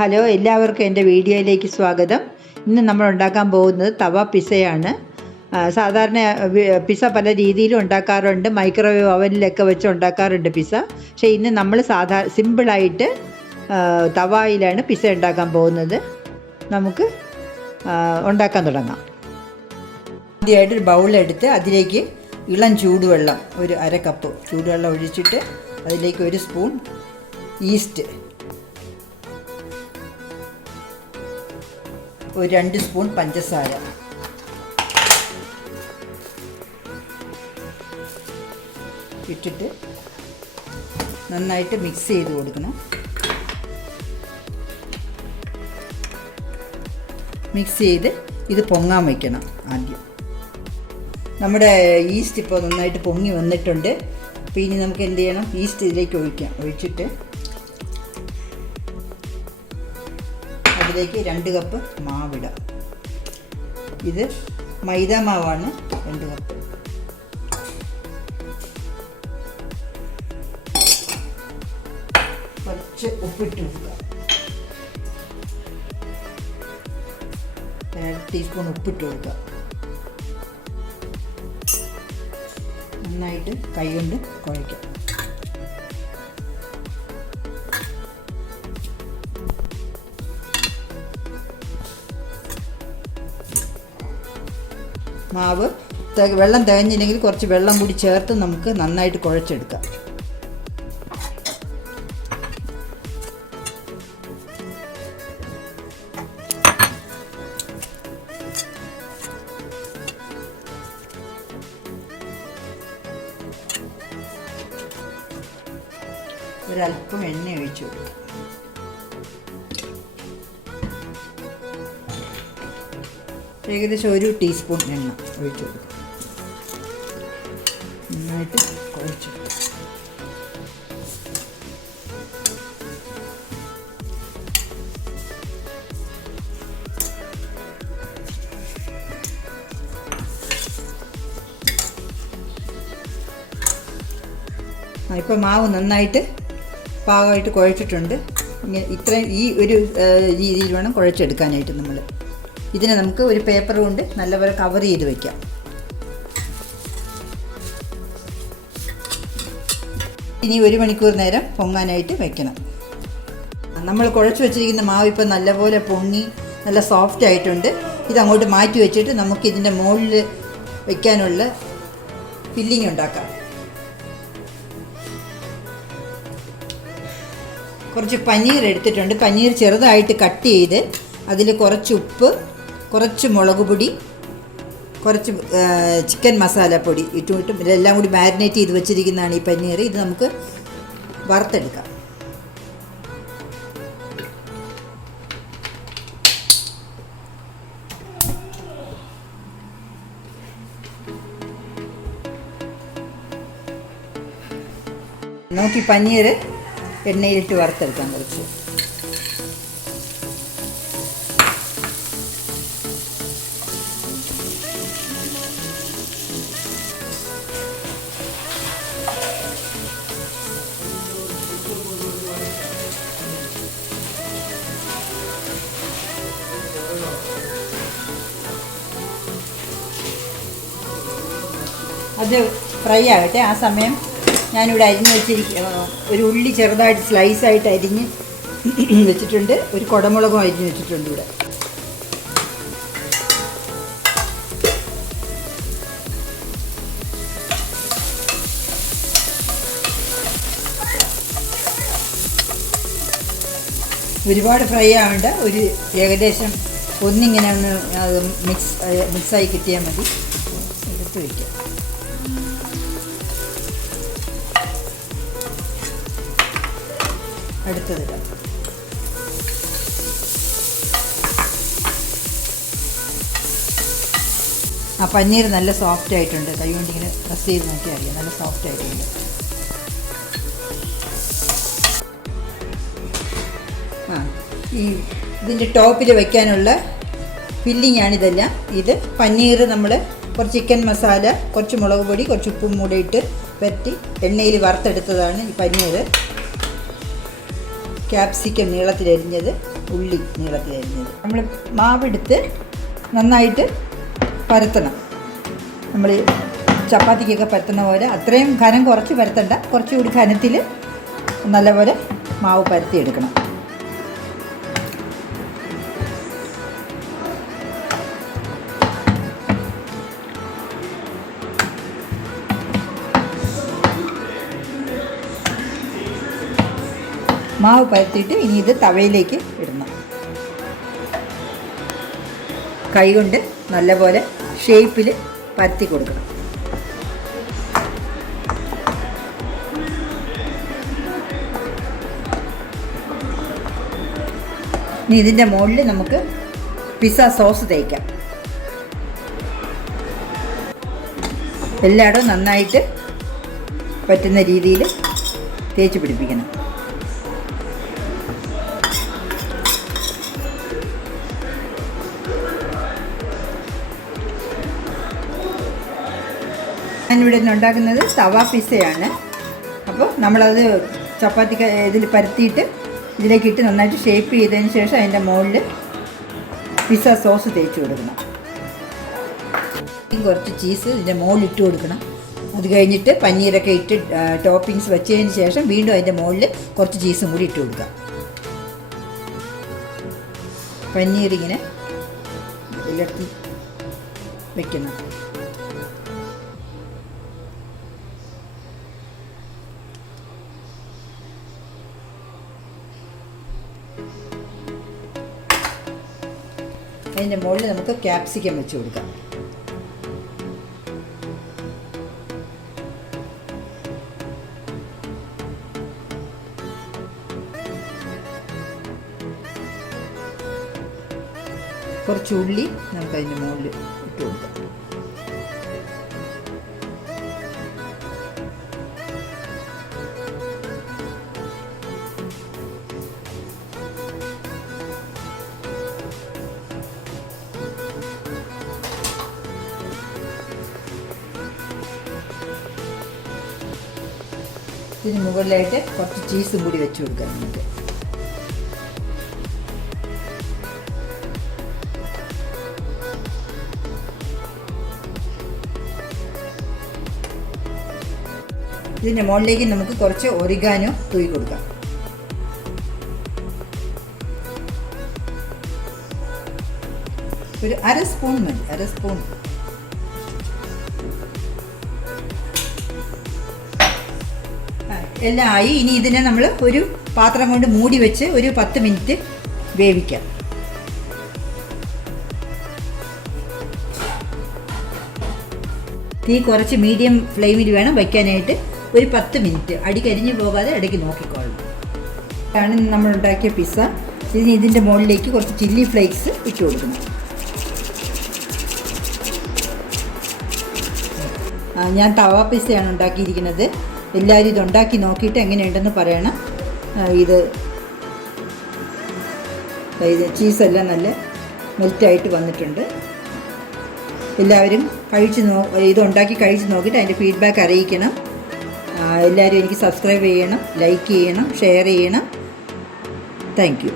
Hello, എല്ലാവർക്കും എൻ്റെ വീഡിയോയിലേക്ക് സ്വാഗതം. ഇന്ന് നമ്മൾ ഉണ്ടാക്കാൻ പോകുന്നത് തവ പിസയാണ്. സാധാരണ പിസ പല രീതിയിലും ഉണ്ടാക്കാറുണ്ട്. മൈക്രോവേവ് അവനിലൊക്കെ വെച്ച് ഉണ്ടാക്കാറുണ്ട് പിസ. പക്ഷേ ഇന്ന് നമ്മൾ സിമ്പിളായിട്ട് തവയിലാണ് പിസ ഉണ്ടാക്കാൻ പോകുന്നത്. നമുക്ക് ഉണ്ടാക്കാൻ തുടങ്ങാം. ആദ്യമായിട്ട് ഒരു ബൗളെടുത്ത് അതിലേക്ക് ഇളം ചൂടുവെള്ളം, ഒരു അര കപ്പ് ചൂടുവെള്ളം ഒഴിച്ചിട്ട് അതിലേക്ക് ഒരു സ്പൂൺ ഈസ്റ്റ്, ഒരു 2 സ്പൂൺ പഞ്ചസാര, ഇട്ടിട്ട് നന്നായിട്ട് മിക്സ് ചെയ്ത് കൊടുക്കണം. മിക്സ് ചെയ്ത് ഇത് പൊങ്ങാൻ വയ്ക്കണം. ആദ്യം നമ്മുടെ ഈസ്റ്റ് ഇപ്പോൾ നന്നായിട്ട് പൊങ്ങി വന്നിട്ടുണ്ട്. അപ്പോൾ ഇനി നമുക്ക് എന്ത് ചെയ്യണം, ഈസ്റ്റ് ഇതിലേക്ക് ഒഴിച്ചിട്ട് അതിലേക്ക് 2 കപ്പ് മാവിടാം. ഇത് മൈദ മാവാണ്. 2 കപ്പ്. കുറച്ച് ഉപ്പിട്ട് കൊടുക്കുക. 1 ടീസ്പൂൺ ഉപ്പിട്ട് കൊടുക്കുക. നന്നായിട്ട് കൈകൊണ്ട് കുഴയ്ക്കാം. മാവ് വെള്ളം തികഞ്ഞില്ലെങ്കിൽ കുറച്ച് വെള്ളം കൂടി ചേർത്ത് നമുക്ക് നന്നായിട്ട് കുഴച്ചെടുക്കാം. ഒരല്പം എണ്ണ ഒഴിച്ചു കൊടുക്കാം. ഏകദേശം 1 ടീസ്പൂൺ എണ്ണ ഒഴിച്ചു കൊടുക്കുക. നന്നായിട്ട് കുഴച്ചു. ഇപ്പോൾ മാവ് നന്നായിട്ട് പാകമായിട്ട് കുഴച്ചിട്ടുണ്ട്. ഇത്രയും ഈ ഒരു രീതിയിൽ വേണം കുഴച്ചെടുക്കാനായിട്ട്. ഇതിനെ നമുക്ക് ഒരു പേപ്പർ കൊണ്ട് നല്ലപോലെ കവർ ചെയ്ത് വയ്ക്കാം. ഇനി 1 മണിക്കൂർ നേരം പൊങ്ങാനായിട്ട് വെക്കണം. നമ്മൾ കുഴച്ച് വെച്ചിരിക്കുന്ന മാവ് ഇപ്പോൾ നല്ലപോലെ പൊങ്ങി നല്ല സോഫ്റ്റ് ആയിട്ടുണ്ട്. ഇതങ്ങോട്ട് മാറ്റി വെച്ചിട്ട് നമുക്ക് ഇതിൻ്റെ മുകളിൽ വയ്ക്കാനുള്ള ഫില്ലിംഗ് ഉണ്ടാക്കാം. കുറച്ച് പനീർ എടുത്തിട്ടുണ്ട്. പനീർ ചെറുതായിട്ട് കട്ട് ചെയ്ത് അതിൽ കുറച്ച് ഉപ്പ്, കുറച്ച് മുളക് പൊടി, കുറച്ച് ചിക്കൻ മസാലപ്പൊടി ഇട്ടും ഇതെല്ലാം കൂടി മാരിനേറ്റ് ചെയ്ത് വെച്ചിരിക്കുന്നതാണ് ഈ പനീർ. ഇത് നമുക്ക് വറുത്തെടുക്കാം. നമുക്ക് ഈ പനീർ എണ്ണയിലിട്ട് വറുത്തെടുക്കാം. കുറച്ച് അത് ഫ്രൈ ആകട്ടെ. ആ സമയം ഞാനിവിടെ അരിഞ്ഞ് ഒരു ഉള്ളി ചെറുതായിട്ട് സ്ലൈസായിട്ട് അരിഞ്ഞ് വെച്ചിട്ടുണ്ട്. ഒരു കുടമുളകും അരിഞ്ഞ് വെച്ചിട്ടുണ്ട് ഇവിടെ. ഒരുപാട് ഫ്രൈ ആവേണ്ട, ഒരു ഏകദേശം ഒന്നിങ്ങനെ ഒന്ന് മിക്സായി കിട്ടിയാൽ മതി. എടുത്ത് വയ്ക്കാം. അടുത്തതിടാം. ആ പനീർ നല്ല സോഫ്റ്റ് ആയിട്ടുണ്ട്. കൈ കൊണ്ട് ഇങ്ങനെ പ്രസ് ചെയ്ത് നോക്കിയാൽ അറിയാം, നല്ല സോഫ്റ്റ് ആയിട്ടുണ്ട്. ഇതിൻ്റെ ടോപ്പിൽ വയ്ക്കാനുള്ള ഫില്ലിംഗ് ആണിതെല്ലാം. ഇത് പനീർ നമ്മൾ കുറച്ച് ചിക്കൻ മസാല, കുറച്ച് മുളക് പൊടി, കുറച്ച് ഉപ്പും കൂടെ ഇട്ട് പരട്ടി എണ്ണയിൽ വറുത്തെടുത്തതാണ് ഈ പനീർ. ക്യാപ്സിക്കം നീളത്തിലരിഞ്ഞത്, ഉള്ളി നീളത്തിൽ അരിഞ്ഞത്. നമ്മൾ മാവെടുത്ത് നന്നായിട്ട് പരത്തണം. നമ്മൾ ചപ്പാത്തിക്കൊക്കെ പരത്തുന്ന പോലെ അത്രയും ഘനം കുറച്ച് പരത്തണ്ട, കുറച്ചുകൂടി ഘനത്തിൽ നല്ലപോലെ മാവ് പരത്തിയെടുക്കണം. മാവ് പരത്തിയിട്ട് ഇനി ഇത് തവയിലേക്ക് ഇടണം. കൈകൊണ്ട് നല്ലപോലെ ഷേപ്പിൽ പരത്തി കൊടുക്കണം. ഇനി ഇതിൻ്റെ മുകളിൽ നമുക്ക് പിസ്സ സോസ് തേക്കാം. എല്ലായിടവും നന്നായിട്ട് പറ്റുന്ന രീതിയിൽ തേച്ച് പിടിപ്പിക്കണം. ഞാനിവിടെ നിന്ന് ഉണ്ടാക്കുന്നത് തവ പിസ്സയാണ്. അപ്പോൾ നമ്മളത് ചപ്പാത്തി ഇതിൽ പരത്തിയിട്ട് ഇതിലേക്കിട്ട് നന്നായിട്ട് ഷേപ്പ് ചെയ്തതിന് ശേഷം അതിൻ്റെ മുകളിൽ പിസ്സ സോസ് തേച്ച് കൊടുക്കണം. കുറച്ച് ചീസ് ഇതിൻ്റെ മുകളിൽ ഇട്ട് കൊടുക്കണം. അത് കഴിഞ്ഞിട്ട് പനീരൊക്കെ ഇട്ട് ടോപ്പിങ്സ് വെച്ചതിന് ശേഷം വീണ്ടും അതിൻ്റെ മുകളിൽ കുറച്ച് ചീസും കൂടി ഇട്ട് കൊടുക്കാം. പനീറിങ്ങനെ ഇതിലെടുത്ത് വയ്ക്കണം. അതിൻ്റെ മുകളിൽ നമുക്ക് ക്യാപ്സിക്കം വെച്ച് കൊടുക്കാം. കുറച്ച് ഉള്ളി നമുക്ക് അതിൻ്റെ മുകളിൽ ഇട്ട് കൊടുക്കാം. ഇതിന് മുകളിലായിട്ട് കുറച്ച് ചീസും കൂടി വെച്ച് കൊടുക്കാം നമുക്ക്. ഇതിൻ്റെ മുകളിലേക്ക് നമുക്ക് കുറച്ച് ഒറിഗാനോ തൂക്കി കൊടുക്കാം. ഒരു അര സ്പൂൺ മതി, അര സ്പൂൺ. എല്ലാം ആയി. ഇനി ഇതിനെ നമ്മൾ ഒരു പാത്രം കൊണ്ട് മൂടി വെച്ച് ഒരു 10 മിനിറ്റ് വേവിക്കാം. തീ കുറച്ച് മീഡിയം ഫ്ലെയിമിൽ വേണം വയ്ക്കാനായിട്ട്. ഒരു 10 മിനിറ്റ് അടി കരിഞ്ഞു പോകാതെ ഇടയ്ക്ക് നോക്കിക്കൊള്ളണം. ഇതാണ് നമ്മൾ ഉണ്ടാക്കിയ പിസ്സ. ഇതിൻ്റെ മുകളിലേക്ക് കുറച്ച് ചില്ലി ഫ്ലേക്സ് ഇട്ട് കൊടുക്കണം. ഞാൻ തവ പിസ്സയാണ് ഉണ്ടാക്കിയിരിക്കുന്നത്. എല്ലാവരും ഇതുണ്ടാക്കി നോക്കിയിട്ട് എങ്ങനെയുണ്ടെന്ന് പറയണം. ഇത് ചീസെല്ലാം നല്ല മെൽറ്റായിട്ട് വന്നിട്ടുണ്ട്. എല്ലാവരും ഇതുണ്ടാക്കി കഴിച്ച് നോക്കിയിട്ട് അതിൻ്റെ ഫീഡ്ബാക്ക് അറിയിക്കണം. എല്ലാവരും എനിക്ക് സബ്സ്ക്രൈബ് ചെയ്യണം, ലൈക്ക് ചെയ്യണം, ഷെയർ ചെയ്യണം. Thank you.